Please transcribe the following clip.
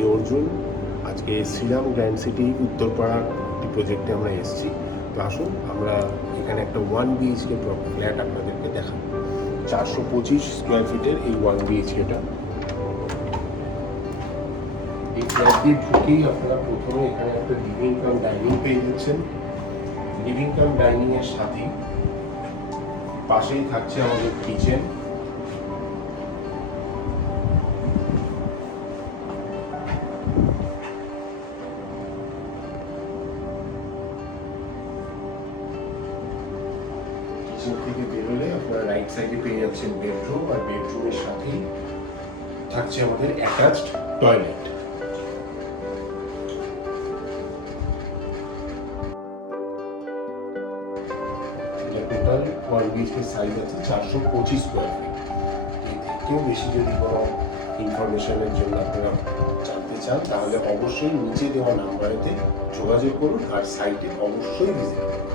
আমি অর্জুন। আজকে Shriram grand city উত্তরপাড়ার একটি প্রজেক্টে আমরা এসেছি। তো আসুন আমরা এখানে একটা 1 BHK ফ্ল্যাট আপনাদেরকে দেখাবো। 425 স্কোয়ার ফিটের এই 1 BHKটা। এই ফ্ল্যাট দিয়ে ঢুকেই আপনারা প্রথমে এখানে একটা লিভিং কাম ডাইনিং পেয়ে যাচ্ছেন। লিভিং কাম ডাইনিংয়ের সাথেই পাশেই থাকছে আমাদের কিচেন। কিচেন থেকে বেরোলে আপনারা রাইট সাইডে পেয়ে যাচ্ছেন বেডরুম, আর বেডরুমের সাথেই থাকছে আমাদের অ্যাটাচড টয়লেট। এটা টোটাল 1 BHK সাইজ আছে 425 স্কোয়ার ফিট। এই থেকেও বেশি যদি কোনো ইনফরমেশনের জন্য আপনারা জানতে চান তাহলে অবশ্যই নিচে দেওয়া নাম্বারেতে যোগাযোগ করুন, আর সাইটে অবশ্যই ভিজিট করুন।